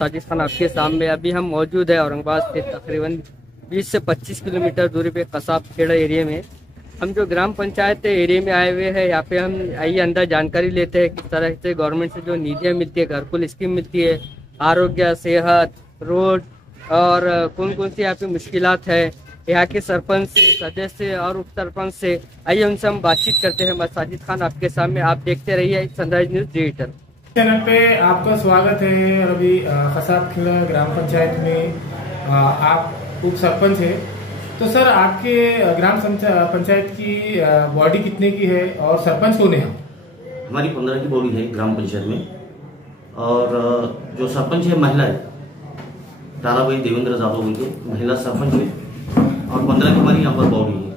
साजिद खान आपके सामने अभी हम मौजूद है औरंगाबाद से तकरीबन 20 से 25 किलोमीटर दूरी पे कसाब खेड़ा एरिया में। हम जो ग्राम पंचायत एरिया में आए हुए हैं, यहाँ पे हम आइए अंदर जानकारी लेते हैं किस तरह से गवर्नमेंट से जो निधियाँ मिलती है, घरकुल स्कीम मिलती है, आरोग्य, सेहत, रोड और कौन कौन सी यहाँ पे मुश्किलात है यहाँ के सरपंच से, सदस्य और उप सरपंच से। आइए उनसे हम बातचीत करते हैं। मैं साजिद खान आपके सामने, आप देखते रहिए सनराइज न्यूज डिजिटल चैनल पे आपका स्वागत है। और अभी कसाब खेड़ा ग्राम पंचायत में आप उप सरपंच है, तो सर आपके ग्राम पंचायत की बॉडी कितने की है और सरपंच कौन है? हमारी 15 की बॉडी है ग्राम पंचायत में, और जो सरपंच है महिला है, ताराबाई देवेंद्र जाधव उनके महिला सरपंच है, और 15 की हमारी यहाँ पर बॉडी है।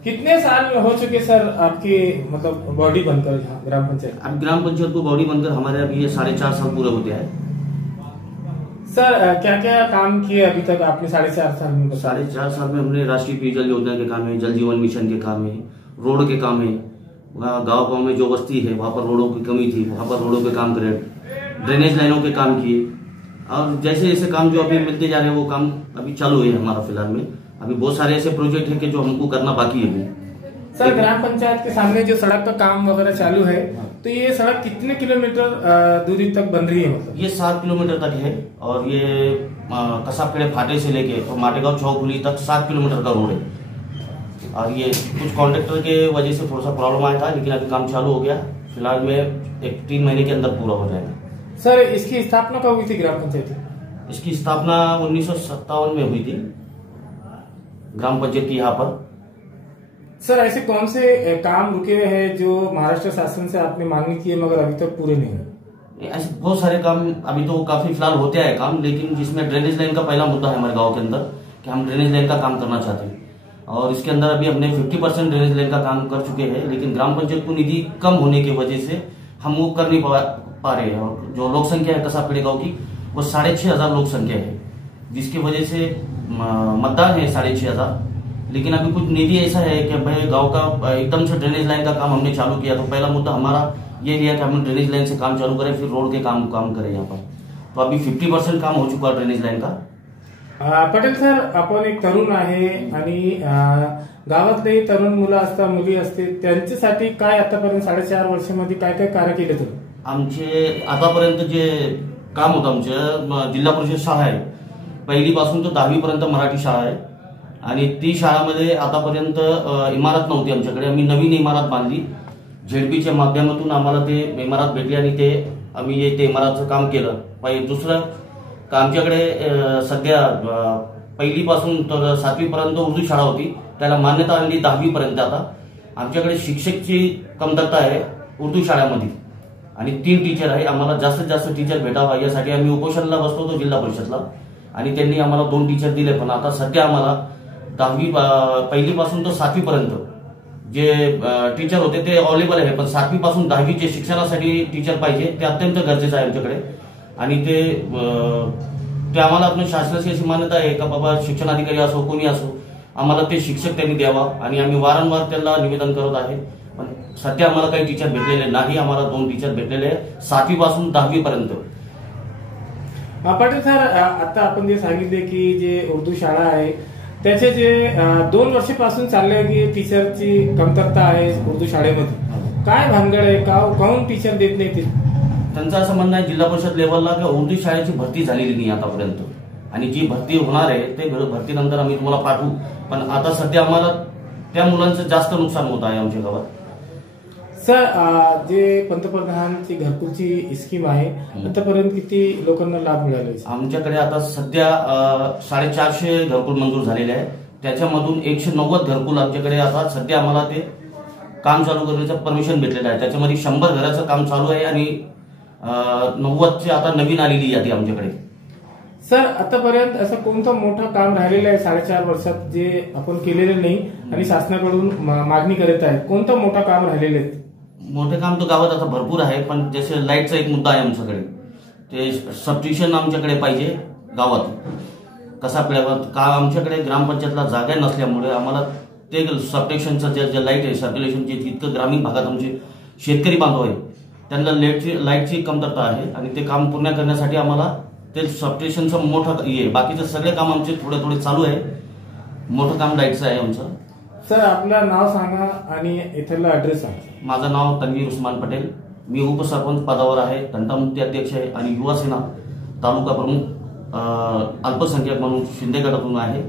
कितने साल हो चुके सर आपकी मतलब बॉडी बनकर ग्राम पंचायत? अब ग्राम पंचायत को बॉडी बनकर हमारे अभी ये 4.5 साल पूरे होते हैं। सर क्या क्या काम किए अभी तक आपने 4.5 साल में? 4.5 साल में हमने राष्ट्रीय पेयजल योजना के काम है, जल जीवन मिशन के काम है, रोड के काम है, गाँव में जो बस्ती है वहाँ पर रोडों की कमी थी, वहाँ पर रोडों के काम करे, ड्रेनेज लाइनों के काम किए, और जैसे जैसे काम जो अभी मिलते जा रहे हैं वो काम अभी चालू है हमारा। फिलहाल में अभी बहुत सारे ऐसे प्रोजेक्ट है कि जो हमको करना बाकी है अभी। सर ग्राम पंचायत के सामने जो सड़क का काम वगैरह चालू है, तो ये सड़क कितने किलोमीटर दूरी तक बन रही है? मतलब ये 7 किलोमीटर तक है, और ये कसाब खेड़े फाटे से लेके तो माटेगांव चौकुली तक 7 किलोमीटर का रोड है। और ये कुछ कॉन्ट्रेक्टर के वजह से थोड़ा सा प्रॉब्लम आया था, लेकिन अभी काम चालू हो गया। फिलहाल में 3 महीने के अंदर पूरा हो जाएगा। सर इसकी स्थापना कब हुई थी ग्राम पंचायत? इसकी स्थापना 1957 में हुई थी ग्राम पंचायत की यहाँ पर। सर ऐसे कौन से काम रुके हुए हैं जो महाराष्ट्र शासन से आपने मांग की है मगर अभी तक पूरे नहीं हुए? ऐसे बहुत सारे काम अभी तो काफी फिलहाल होते हैं काम, लेकिन जिसमें ड्रेनेज लाइन का पहला मुद्दा है हमारे गांव के अंदर कि हम ड्रेनेज लाइन का काम करना चाहते हैं, और इसके अंदर अभी हमने 50% ड्रेनेज लाइन का काम कर चुके हैं, लेकिन ग्राम पंचायत को निधि कम होने की वजह से हम वो कर नहीं पा रहे हैं। और जो लोक संख्या है कसाब खेड़े गाँव की वो 6,500 लोक संख्या है, जिसकी वजह से मतदान है 6,500। लेकिन अभी कुछ निधि ऐसा है कि भाई गांव का एकदम से ड्रेनेज लाइन का काम हमने चालू किया, तो पहला मुद्दा हमारा ये लिया कि हम ड्रेनेज लाइन से काम चालू करें, फिर रोड के काम करें यहाँ पर। तो अभी 50% काम हो चुका है ड्रेनेज लाइन का। पटेल सर, आपण एक तरुण आहे आणि गावातले तरुण मुलं असतात, मुली असते, त्यांच्यासाठी काय आतापर्यंत 4.5 वर्षामध्ये काय काय कार्य केले तुम्ही? आमचे आतापर्यंत जे काम होतं आमच्या जिल्हा परिषद शाळा आहे, 1ली पासून तर 10वी पर्यंत मराठी शाळा आहे, आणि ती शाळामध्ये आतापर्यंत इमारत नव्हती आमच्याकडे. आम्ही नवीन इमारत बांधली, झेडपीच्या माध्यमातून आम्हाला ते इमारत भेटली आणि ते आम्ही ते इमारतचं काम केलं. दुसरं आमच्याकडे सध्या 1ली पासून तर 7वी पर्यंत उर्दू शाळा होती, त्याला मान्यता आणली 10वी पर्यंत. आता आमच्याकडे शिक्षकची कमतरता आहे उर्दू शाळेमध्ये, आणि 3 टीचर आहे. आम्हाला जास्तीत जास्त टीचर भेटावा यासाठी आम्ही उपोषणाला बसलो होतो जिल्हा परिषदला, आणि त्यांनी आम्हाला 2 टीचर दिले. पण आता सध्या आम्हाला 1ली पासून तर 7वी पर्यंत जे टीचर होते ते अवेलेबल आहे, पण 7वी पासून 10वी चे शिक्षणासाठी टीचर पाहिजे, ते अत्यंत गरजेचं आहे आमच्याकडे. आणि ते आम्हाला आपण शासनाची अशी मान्यता आहे का बाबा शिक्षणाधिकारी असो कोणी असो आम्हाला ते शिक्षक त्यांनी द्यावा, आणि आम्ही वारंवार त्यांना निवेदन करत आहे. पण सध्या आम्हाला काही टीचर भेटलेले नाही. आम्हाला 2 टीचर भेटलेले आहे 7वी पासून 10वी पर्यंत. पाटील सर, आता आपण जे सांगितले की जे उर्दू शाळा आहे त्याचे जे 2 वर्षापासून चालले की टीचरची कमतरता आहे उर्दू शाळेमध्ये, काय भानगड आहे? काऊन टीचर देत नाही? त्यांचं असं म्हणणं आहे जिल्हा परिषद लेवलला की उर्दू शाळेची भरती झालेली नाही आतापर्यंत, आणि जी भरती होणार आहे ते भरतीनंतर आम्ही तुम्हाला पाठवू. पण आता सध्या आम्हाला त्या मुलांचं जास्त नुकसान होत आहे आमच्या गावात. सर जे पंतप्रधानांची घरकुलची स्कीम आहे आतापर्यंत किती लोकांना लाभ मिळाला? आमच्याकडे आता सध्या 450 घरकुल मंजूर झालेले आहे, त्याच्यामधून 190 घरकुल आमच्याकडे आता सध्या आम्हाला ते काम चालू करण्याचं परमिशन भेटलेलं आहे. त्याच्यामध्ये 100 घराचं काम चालू आहे, आणि 90ची आता नवीन आलेली यादी आमच्याकडे. सर आतापर्यंत असं कोणतं मोठं काम राहिलेलं आहे 4.5 वर्षात जे आपण केलेलं नाही आणि शासनाकडून मागणी करत आहे? कोणतं मोठं काम राहिलेलं आहे? मोठे काम तर गावात आता भरपूर आहे, पण जसे लाईटचा एक मुद्दा आहे आमच्याकडे, ते सबस्टेशन आमच्याकडे पाहिजे गावात. कसा पिळावत का आमच्याकडे ग्रामपंचायतला जागा नसल्यामुळे आम्हाला ते सबस्टेशनचं जे लाईट आहे सर्क्युलेशनचे, इतकं ग्रामीण भागात आमचे शेतकरी बांधव आहे त्यांना लाईटची कमतरता आहे, आणि ते काम पूर्ण करण्यासाठी आम्हाला ते सबस्टेशनचं मोठं हे बाकीचं सगळे काम आमचे थोडे थोडे चालू आहे. मोठं काम लाईटचं आहे आमचं. सर आपलं नाव सांगा आणि इथला ऍड्रेस सांगा. माझं नाव तन्वीर उस्मान पटेल. मी उपसरपंच पदावर आहे, तंटामुक्ती अध्यक्ष आहे आणि युवा सेना तालुका प्रमुख अल्पसंख्याक म्हणून शिंदे गटातून आहे.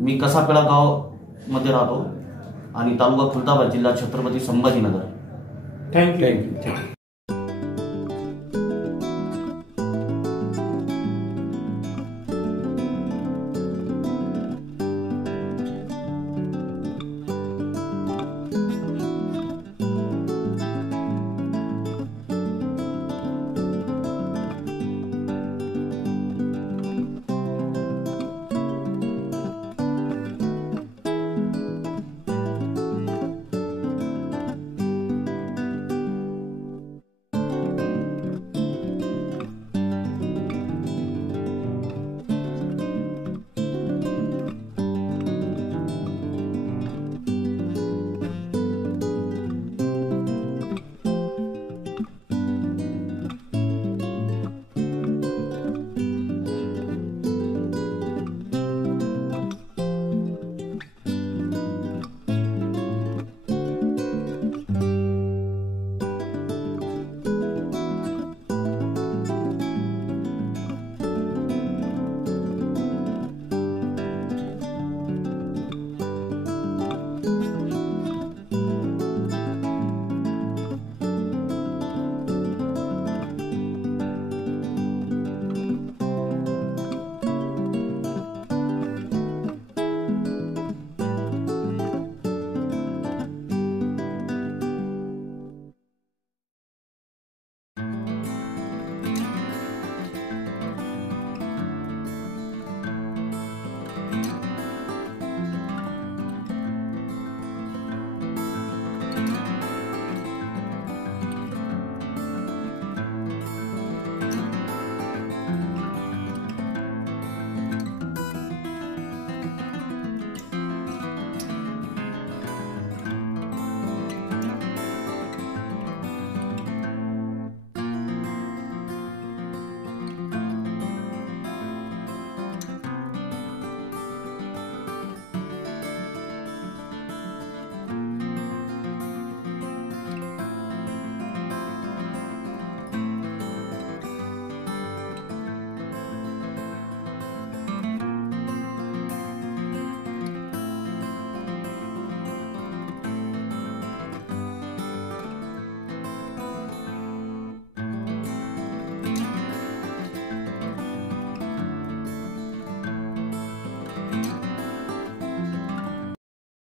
मी कसापेडा गाव मध्ये राहतो आणि तालुका खुलताबाद, जिल्हा छत्रपती संभाजीनगर. थँक्यू.